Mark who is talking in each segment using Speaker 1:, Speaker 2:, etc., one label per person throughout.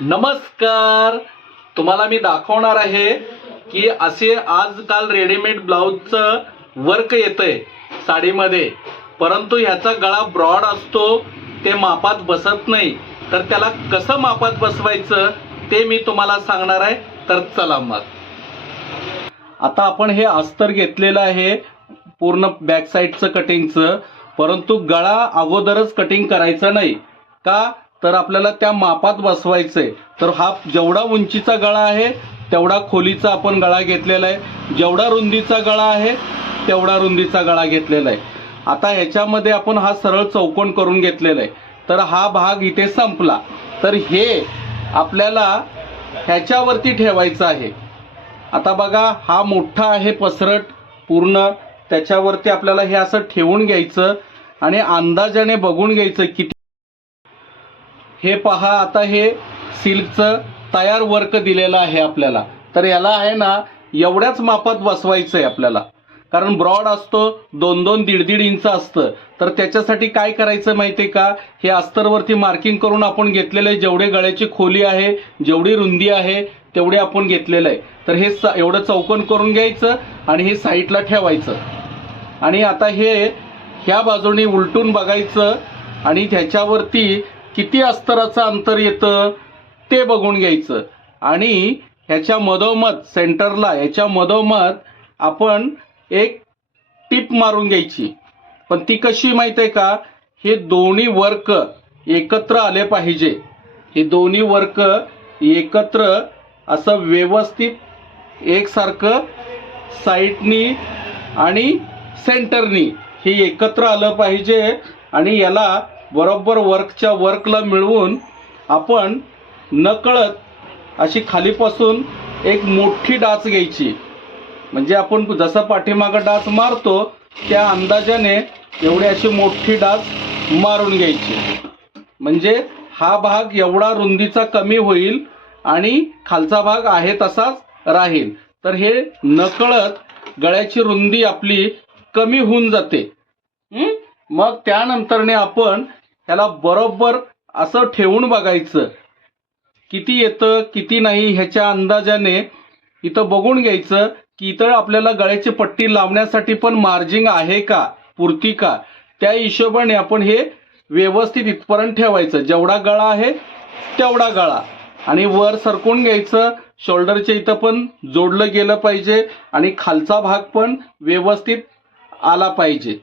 Speaker 1: नमस्कार. तुम्हाला मी दाखवणार आहे की असे आजकाल रेडीमेड ब्लाऊजचं वर्क येतंय साडीमध्ये. परंतु ह्याचा गळा ब्रॉड असतो ते मापात बसत नाही. तर त्याला कसं मापात बसवायचं ते मी तुम्हाला सांगणार आहे. तर चला मग. आता आपण हे अस्तर घेतलेलं आहे पूर्ण बॅक साईडचं कटिंगचं परंतु गळा अगोदरच कटिंग करायचं नाही. का? तर आपल्याला त्या मापात बसवायचंय. तर हा जेवढा उंचीचा गळा आहे तेवढा खोलीचा आपण गळा घेतलेला आहे. जेवढा रुंदीचा गळा आहे तेवढा रुंदीचा गळा घेतलेला आहे. आता ह्याच्यामध्ये आपण हा सरळ चौकोन करून घेतलेला आहे. तर हा भाग इथे संपला. तर हे आपल्याला ह्याच्यावरती ठेवायचं आहे. आता बघा हा मोठा आहे पसरट पूर्ण. त्याच्यावरती आपल्याला हे असं ठेवून घ्यायचं आणि अंदाजाने बघून घ्यायचं किती हे पहा आता हे सिल्कचं तयार वर्क दिलेलं आहे आपल्याला. तर याला आहे ना एवढ्याच मापात बसवायचं आहे आपल्याला. कारण ब्रॉड असतो दोन दोन दीड दीड इंच असतं. तर त्याच्यासाठी काय करायचं माहितीये का? हे अस्तरवरती मार्किंग करून आपण घेतलेलं आहे. जेवढे गळ्याची खोली आहे जेवढी रुंदी आहे तेवढे आपण घेतलेलं आहे. तर हे स- एवढं चौकन करून घ्यायचं आणि हे साईडला ठेवायचं. आणि आता हे ह्या बाजूने उलटून बघायचं आणि त्याच्यावरती किती अस्तराचं अंतर येतं ते बघून घ्यायचं. आणि ह्याच्या मधोमध सेंटरला ह्याच्या मधोमध आपण एक टिप मारून घ्यायची. पण ती कशी माहीत आहे का? हे दोन्ही वर्क एकत्र आले पाहिजे. हे दोन्ही वर्क एकत्र असं व्यवस्थित एकसारखं साईटनी आणि सेंटरनी हे एकत्र आलं पाहिजे. आणि याला बरोबर वर्कच्या वर्कला मिळवून आपण नकळत अशी खालीपासून एक मोठी डाच घ्यायची. म्हणजे आपण जसं पाठीमागं डाच मारतो त्या अंदाजाने एवढी अशी मोठी डाच मारून घ्यायची. म्हणजे हा भाग एवढा रुंदीचा कमी होईल आणि खालचा भाग आहे तसाच राहील. तर हे नकळत गळ्याची रुंदी आपली कमी होऊन जाते. मग त्यानंतरने आपण त्याला बरोबर असं ठेवून बघायचं. किती येतं किती नाही ह्याच्या अंदाजाने इथं बघून घ्यायचं की इथं आपल्याला गळ्याची पट्टी लावण्यासाठी पण मार्जिंग आहे का पुरती का? त्या हिशोबाने आपण हे व्यवस्थित इथपर्यंत ठेवायचं. जेवढा गळा आहे तेवढा गळा. आणि वर सरकून घ्यायचं. शोल्डरच्या इथं पण जोडलं गेलं पाहिजे. आणि खालचा भाग पण व्यवस्थित आला पाहिजे.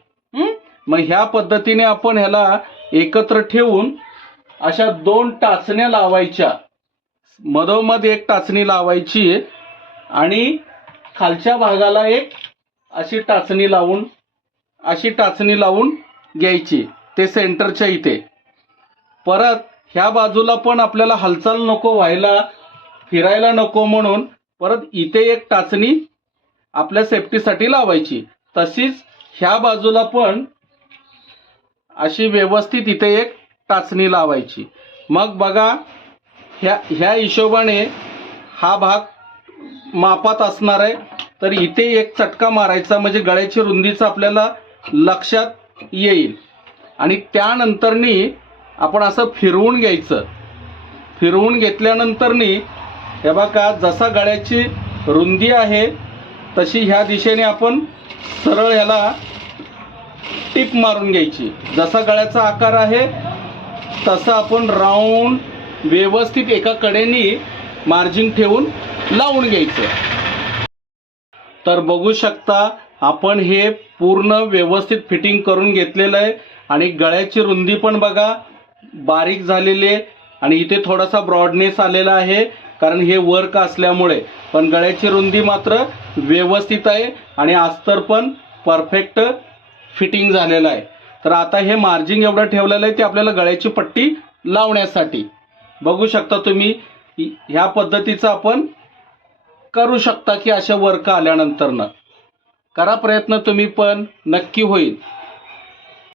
Speaker 1: मग ह्या पद्धतीने आपण ह्याला एकत्र ठेवून अशा दोन टाचण्या लावायच्या. मधोमध एक टाचणी लावायची आणि खालच्या भागाला एक अशी टाचणी लावून अशी टाचणी लावून घ्यायची. ते सेंटरच्या इथे. परत ह्या बाजूला पण आपल्याला हालचाल नको व्हायला फिरायला नको म्हणून परत इथे एक टाचणी आपल्या सेफ्टीसाठी लावायची. तशीच ह्या बाजूला पण अशी व्यवस्थित इथे एक टाचणी लावायची. मग बघा ह्या ह्या हिशोबाने हा भाग मापात असणार आहे. तर इथे एक चटका मारायचा म्हणजे गळ्याची रुंदीचं आपल्याला लक्षात येईल. आणि त्यानंतरनी आपण असं फिरवून घ्यायचं. फिरवून घेतल्यानंतरनी हे बघा जसा गळ्याची रुंदी आहे तशी ह्या दिशेने आपण सरळ ह्याला टिप मारून घ्यायची. जसा गळ्याचा आकार आहे तसं आपण राऊंड व्यवस्थित एका कडेनी मार्जिन ठेवून लावून घ्यायचं. तर बघू शकता आपण हे पूर्ण व्यवस्थित फिटिंग करून घेतलेलं आहे आणि गळ्याची रुंदी पण बघा बारीक झालेली आहे आणि इथे थोडासा ब्रॉडनेस आलेला आहे कारण हे वर्क असल्यामुळे. पण गळ्याची रुंदी मात्र व्यवस्थित आहे आणि अस्तर पण परफेक्ट फिटिंग झालेलं आहे. तर आता हे मार्जिन एवढं ठेवलेलं आहे ते आपल्याला गळ्याची पट्टी लावण्यासाठी. बघू शकता तुम्ही ह्या पद्धतीचं आपण करू शकता की अशा वर्क आल्यानंतरनं. करा प्रयत्न तुम्ही पण नक्की होईल.